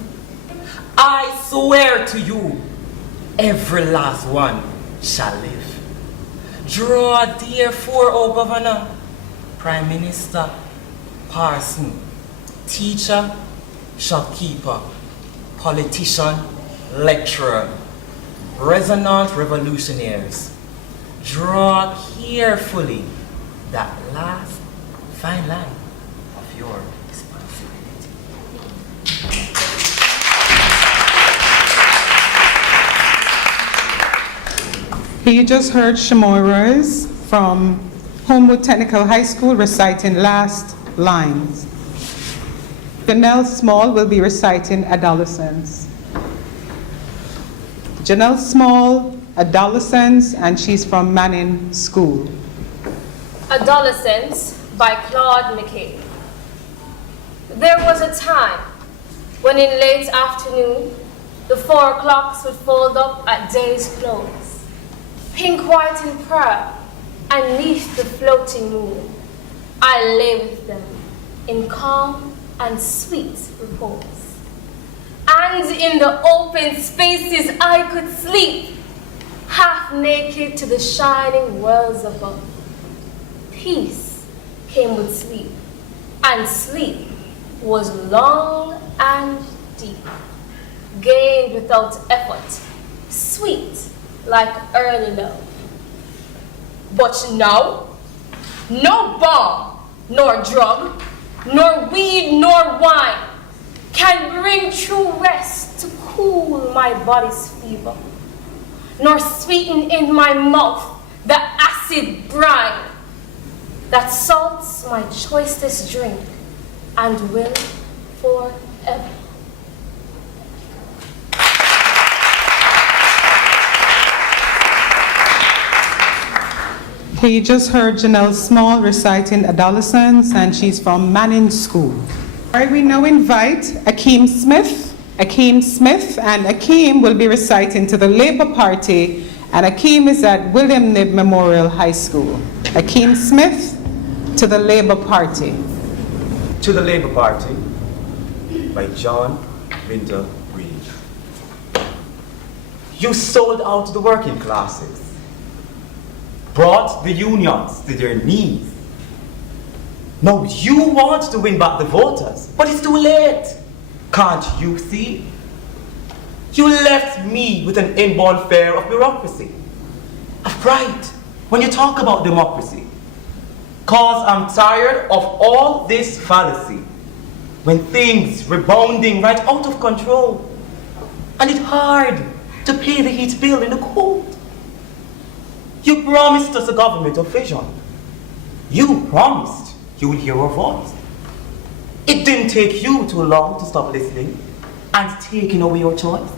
I swear to you, every last one shall live. Draw therefore, O Governor, Prime Minister, Parson, Teacher, Shopkeeper, Politician, Lecturer, Resonant Revolutionaries. Draw carefully that last fine line of your responsibility. You just heard Shamoy Royes from Homewood Technical High School reciting Last Lines. Janelle Small will be reciting Adolescence. Janelle Small, Adolescence, and she's from Manning School. Adolescence by Claude McKay. There was a time when in late afternoon, the 4 o'clocks would fold up at day's close, pink, white, and pearl, and 'neath the floating moon, I lay with them in calm and sweet repose. And in the open spaces I could sleep, half naked to the shining worlds above. Peace came with sleep, and sleep was long and deep, gained without effort, sweet like early love. But now, no bomb, nor drug, nor weed, nor wine can bring true rest to cool my body's fever, nor sweeten in my mouth the acid brine that salts my choicest drink and will forever. Okay, you just heard Janelle Small reciting Adolescence, and she's from Manning School. All right, we now invite Akeem Smith. Akeem Smith, and Akeem will be reciting to the Labour Party, and Akeem is at William Knibb Memorial High School. Akeem Smith to the Labour Party. To the Labour Party by John Winter Reed. You sold out the working classes, brought the unions to their knees. Now you want to win back the voters, but it's too late. Can't you see? You left me with an inborn fear of bureaucracy, of pride when you talk about democracy. Cause I'm tired of all this fallacy when things rebounding right out of control, and it's hard to pay the heat bill in the cold. You promised us a government of vision. You promised you would hear our voice. It didn't take you too long to stop listening and taking away your choice.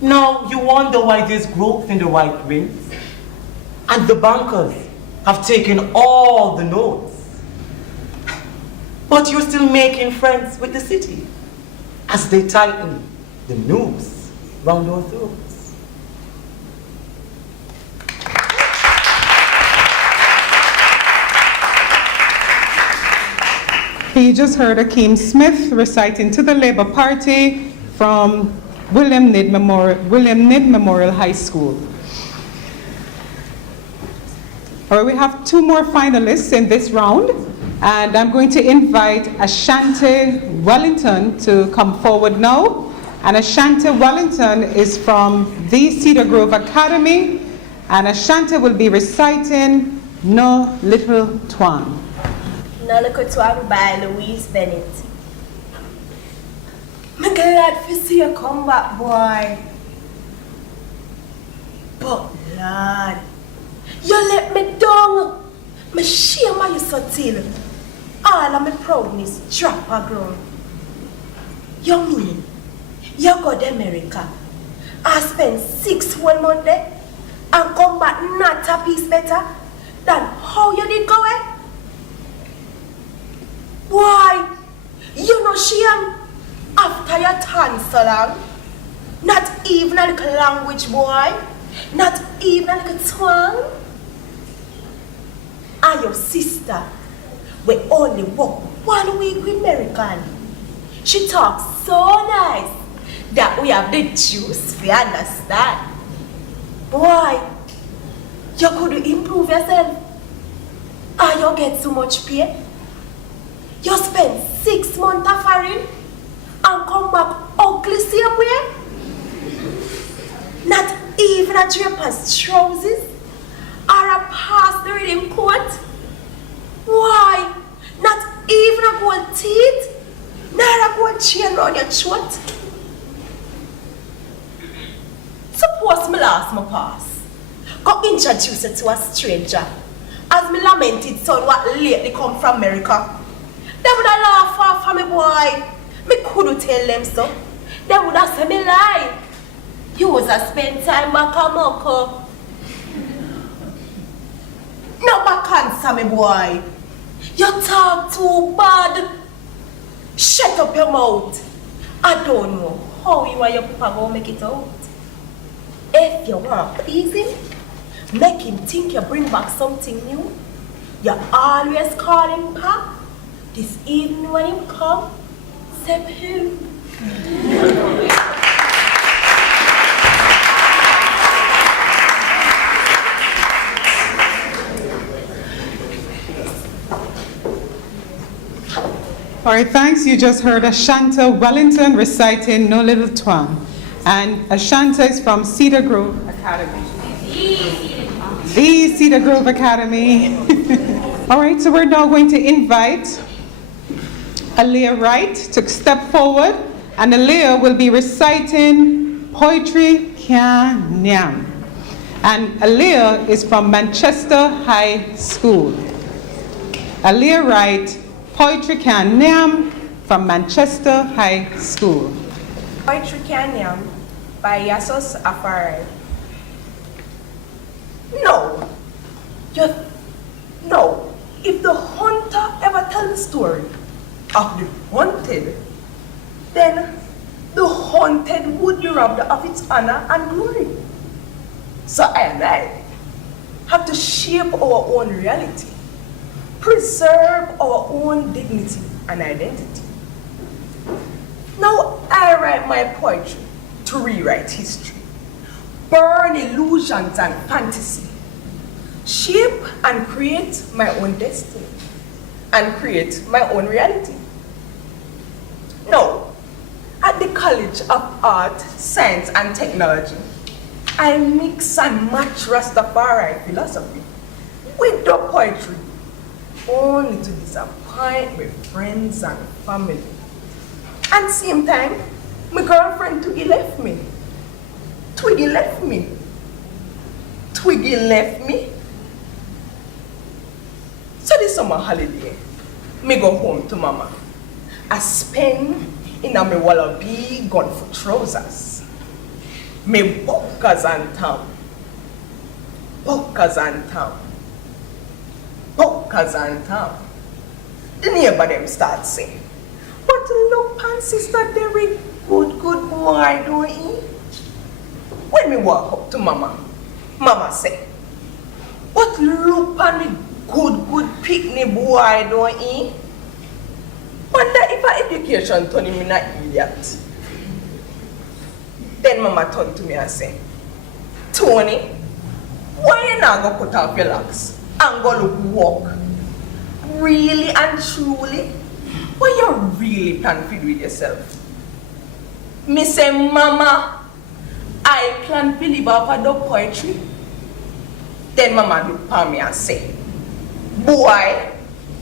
Now you wonder why there's growth in the white wings, and the bankers have taken all the notes. But you're still making friends with the city as they tighten the noose round our throats. You just heard Akeem Smith reciting to the Labour Party from William Knibb Memorial High School. All right, we have two more finalists in this round, and I'm going to invite Ashanti Wellington to come forward now. And Ashanti Wellington is from the Cedar Grove Academy, and Ashanti will be reciting No Little Twang. No Little Twang by Louise Bennett. I'm glad to see you come back, boy. But Lord, you let me down. Me shame of you so till all of my proudness drop a ground. You mean you go to America and spend 6 whole months there and come back not a piece better than how you did go away? Why? You no shame after your time so long? Not even a little language, boy. Not even a little twang. And your sister, we only work 1 week with American. She talks so nice that we have the juice to understand. Boy, you could improve yourself. And you get so much pay. You spend 6 months of foreign and come back ugly same way? Not even a draper's trousers or a past the reading coat? Why? Not even a gold teeth? Nor a gold chain around your throat? Suppose me lost my pass. Go introduce it to a stranger. As me lamented son what lately come from America. They would have laughed off for me, boy. Me couldn't tell them so. They would have said me lie. You was a spend time back a Moko. No back answer me, boy. You talk too bad. Shut up your mouth. I don't know how you and your papa gonna make it out. If you want to please him, make him think you bring back something new. You always call him Pa. This evening when him come, step him. All right, thanks. You just heard Ashanti Wellington reciting No Little Twang. And Ashanta is from Cedar Grove Academy. The Cedar Grove Academy. All right, so we're now going to invite Aliyah Wright to step forward, and Aliyah will be reciting Poetry Can Nyam. And Aliyah is from Manchester High School. Aliyah Wright, Poetry Can Nyam from Manchester High School. Poetry Can Nyam by Yasos Afari. No. No. If the hunter ever tell the story of the hunted, then the hunted would be robbed of its honor and glory. So I and I have to shape our own reality, preserve our own dignity and identity. Now I write my poetry to rewrite history, burn illusions and fantasy, shape and create my own destiny, and create my own reality. Now, at the College of Art, Science and Technology, I mix and match Rastafari philosophy with the poetry, only to disappoint my friends and family. And same time, my girlfriend Twiggy left me. Twiggy left me. Twiggy left me. So this summer holiday, me go home to mama. I spend in a me wallaby gun for trousers. Me buckers and town. Buckers and town. Buckers and town. The neighbor them start saying, but look pan sister Derry, good boy, don't he? When me walk up to mama, mama say, but look pan me good picnic boy, don't he? Wonder if our education turn him in an idiot. Then mama turned to me and say, Tony, why you not go cut off your locks and go look walk? Really and truly? What you really plan to do with yourself? Me say, mama, I plan to live off of the poetry. Then mama look at me and say, boy,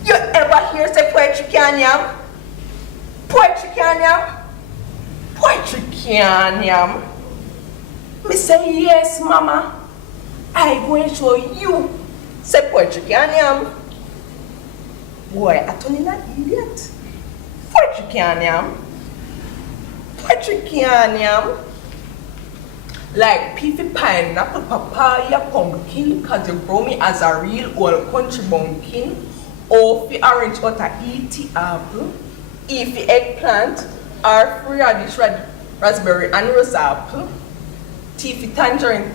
you ever hear say poetry can yam? Poetry can yam? Poetry can yam? Me say, yes, mama. I going to show you say poetry can yam. Boy, I turn in an idiot. Poetry can yam? Poetry can yam? Like peafy pineapple, papaya, pumpkin, cause you grow me as a real old country bumpkin. Or if you orange out a eaty apple, if you eggplant, or free radish, raspberry and rose apple, teafy tangerine,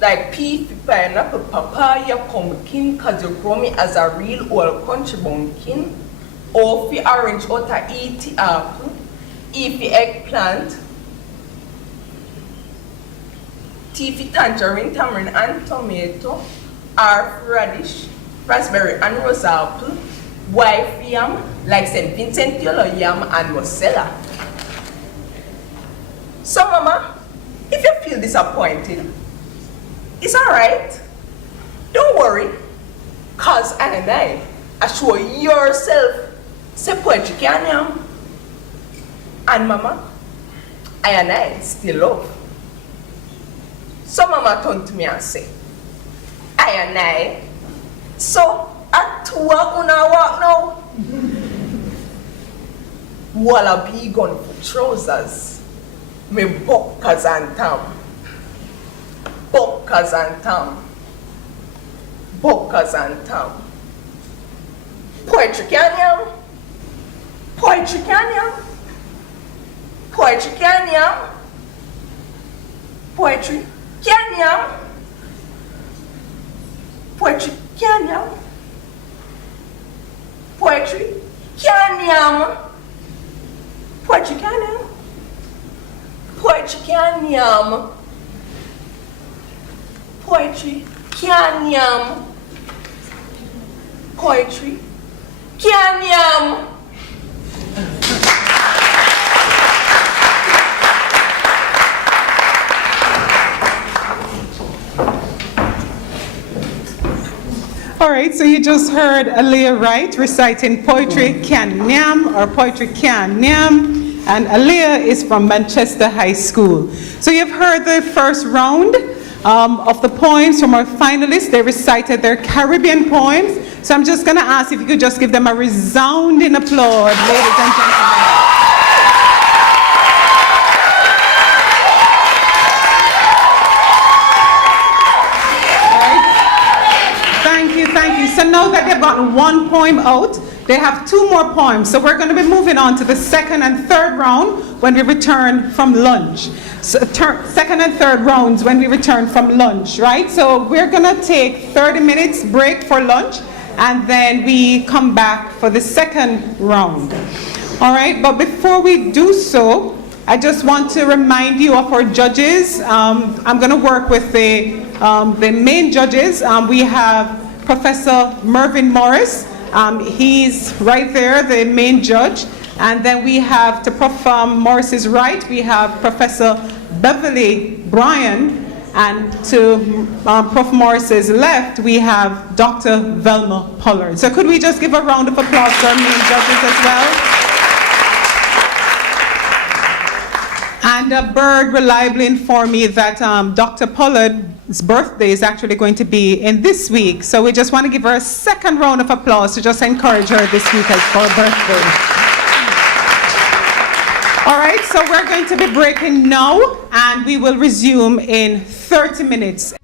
like peafy pineapple, papaya, pumpkin, cause you grow me as a real old country bumpkin. Or if you orange out a eaty apple, if you eggplant, teafy tangerine, tamarind and tomato, or radish, raspberry and rose apple, white yam, like St. Vincent yellow yam and mozzarella. So mama, if you feel disappointed, it's alright. Don't worry, cause I and I assure yourself, say poetry can yam. And mama, I and I still love. So mama turned to me and say, I and I, so at 2 una walk now. Wallaby gun for trousers, me buckers and tam. Buckers and tam. Buckers and tam. Poetry can yam? Poetry can yam? Poetry can yam? Poetry can yam? Poetry can yam? Poetry can yam? Poetry can yam? Poetry can yam? Poetry can yam? Poetry can yam? All right, so you just heard Aaliyah Wright reciting Poetry Can Nyam or Poetry Can Nyam, and Aaliyah is from Manchester High School. So you've heard the first round of the poems from our finalists. They recited their Caribbean poems. So I'm just going to ask if you could just give them a resounding applause, ladies and gentlemen. Thank you. So now that they've gotten one poem out, they have two more poems. So we're going to be moving on to the second and third round when we return from lunch. So second and third rounds when we return from lunch, right? So we're going to take 30 minutes break for lunch, and then we come back for the second round. All right, but before we do so, I just want to remind you of our judges. I'm going to work with the main judges. We have Professor Mervyn Morris. He's right there, the main judge. And then we have, to Prof. Morris's right, we have Professor Beverly Bryan. And to Prof. Morris's left, we have Dr. Velma Pollard. So could we just give a round of applause to our main judges as well? And Bird reliably informed me that Dr. Pollard's birthday is actually going to be in this week. So we just want to give her a second round of applause to just encourage her this week for her birthday. All right, so we're going to be breaking now, and we will resume in 30 minutes.